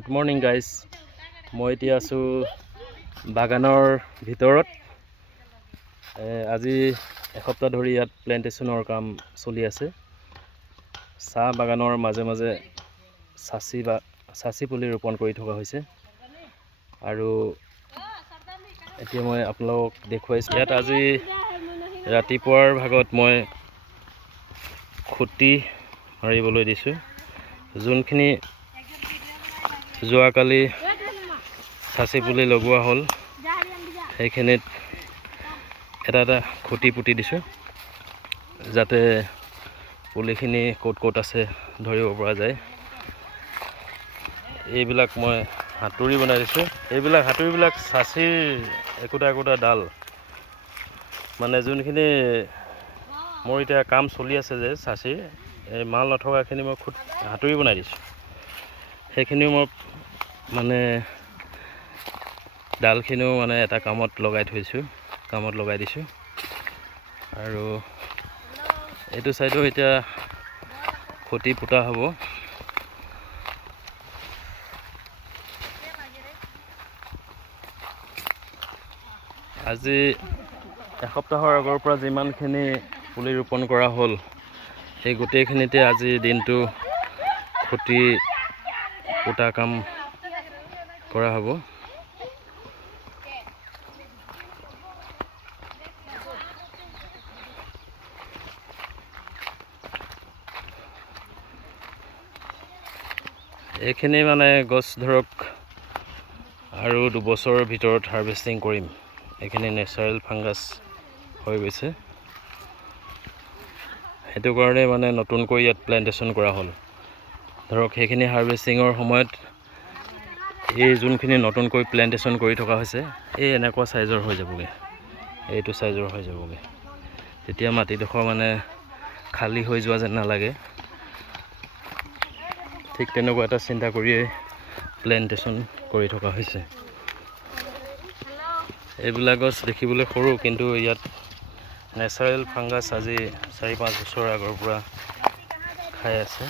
Good morning guys. মই এতিয়া আছোঁ বাগানৰ ভিতৰত। আজি এসপ্তাহ ধৰি ইয়াত প্লেণ্টেশ্যনৰ কাম চলি আছে। চাহ বাগানৰ মাজে মাজে চাচি পুলি ৰোপণ কৰি থকা হৈছে আৰু এতিয়া মই আপোনালোকক দেখুৱাইছোঁ। ইয়াত আজি ৰাতিপুৱাৰ ভাগত মই খুঁটি মাৰিবলৈ দিছোঁ। যোনখিনি যোৱাকালি চাচি পুলি লগোৱা হ'ল সেইখিনিত এটা এটা খুঁটি পুতি দিছোঁ, যাতে পুলিখিনি ক'ত ক'ত আছে ধৰিব পৰা যায়। এইবিলাক মই হাতুৰি বনাই দিছোঁ। এইবিলাক হাতুৰিবিলাক চাচিৰ একোটা একোটা ডাল, মানে যোনখিনি মোৰ এতিয়া কাম চলি আছে যে চাচিৰ, এই মাল নথকাখিনি মই হাতুৰি বনাই দিছোঁ। সেইখিনিও মই মানে ডালখিনিও মানে এটা কামত লগাই দিছোঁ। আৰু এইটো চাইডো এতিয়া খুঁটি পোতা হ'ব। আজি এসপ্তাহৰ আগৰ পৰা যিমানখিনি পুলি ৰোপণ কৰা হ'ল, সেই গোটেইখিনিতে আজিৰ দিনটো খুঁটি পোতা কাম কৰা হ'ব। এইখিনি মানে গছ ধৰক আৰু 2 বছৰৰ ভিতৰত হাৰ্ভেষ্টিং কৰিম। এইখিনি নেচাৰেল ফাংগাছ হৈ গৈছে, সেইটো কাৰণে মানে নতুনকৈ ইয়াত প্লেণ্টেশ্যন কৰা হ'ল। ধৰক সেইখিনি হাৰ্ভেষ্টিঙৰ সময়ত এই যোনখিনি নতুনকৈ প্লেণ্টেশ্যন কৰি থকা হৈছে, এই এনেকুৱা চাইজৰ হৈ যাবগৈ, এইটো চাইজৰ হৈ যাবগৈ। তেতিয়া মাটিডোখৰ মানে খালী হৈ যোৱা যেন নালাগে। ঠিক তেনেকুৱা এটা চিন্তা কৰিয়ে প্লেণ্টেশ্যন কৰি থকা হৈছে। এইবিলাক গছ দেখিবলৈ সৰু, কিন্তু ইয়াত নেচাৰেল ফাংগাছ আজি 4-5 বছৰ আগৰ পৰা খাই আছে।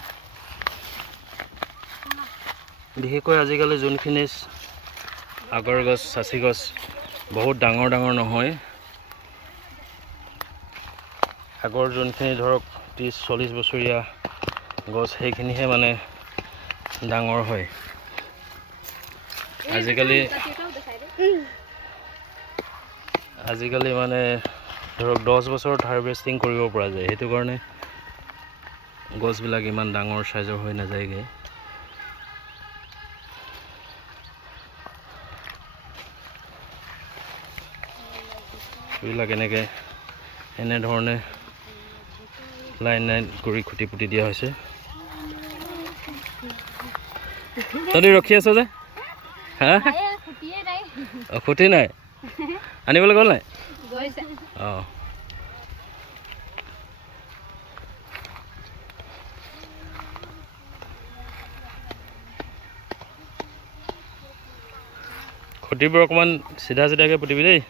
বিশেষকৈ আজিকালি যোনখিনি আগৰ গছ, চাচি গছ বহুত ডাঙৰ ডাঙৰ নহয়, আগৰ যোনখিনি ধৰক 30-40 বছৰীয়া গছ, সেইখিনিহে মানে ডাঙৰ হয়। আজিকালি মানে ধৰক 10 বছৰত হাৰ্ভেষ্টিং কৰিব পৰা যায়, সেইটো কাৰণে গছবিলাক ইমান ডাঙৰ চাইজৰ হৈ নাযায়গৈ। এইবিলাক এনেধৰণে লাইন লাইন কৰি খুঁটি পুতি দিয়া হৈছে। তহঁতি ৰখি আছ যে? হা, খুঁটি নাই আনিবলৈ গ'ল নাই? অঁ, খুঁটিবোৰ অকণমান চিধা চিধাকৈ পুতিবি দেই।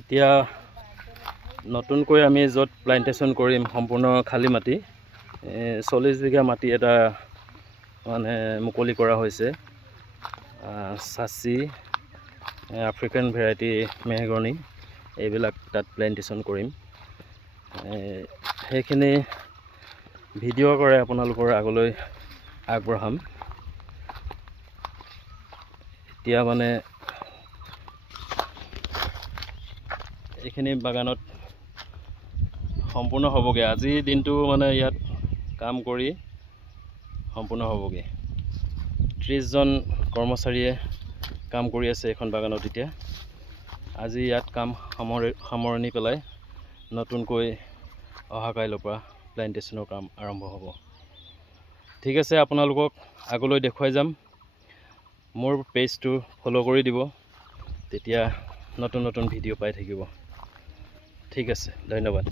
এতিয়া নতুনকৈ আমি য'ত প্লেণ্টেশ্যন কৰিম, সম্পূৰ্ণ খালী মাটি, 40 বিঘা মাটি এটা মানে মুকলি কৰা হৈছে। চাচি, আফ্ৰিকান ভেৰাইটি মেহগনি, এইবিলাক তাত প্লেণ্টেশ্যন কৰিম। সেইখিনি ভিডিঅ' কৰে আপোনালোকৰ আগলৈ আগবঢ়াম। এতিয়া মানে এইখিনি বাগানত সম্পূৰ্ণ হ'বগৈ। আজিৰ দিনটো মানে ইয়াত কাম কৰি সম্পূৰ্ণ হ'বগৈ। 30জন কৰ্মচাৰীয়ে কাম কৰি আছে এইখন বাগানত। এতিয়া আজি ইয়াত কাম সামৰণি পেলাই নতুনকৈ অহা কাইলৈৰ পৰা প্লেণ্টেশ্যনৰ কাম আৰম্ভ হ'ব। ঠিক আছে, আপোনালোকক আগলৈ দেখুৱাই যাম। মোৰ পেজটো ফ'ল' কৰি দিব, তেতিয়া নতুন নতুন ভিডিঅ' পাই থাকিব। ঠিক আছে, ধন্যবাদ।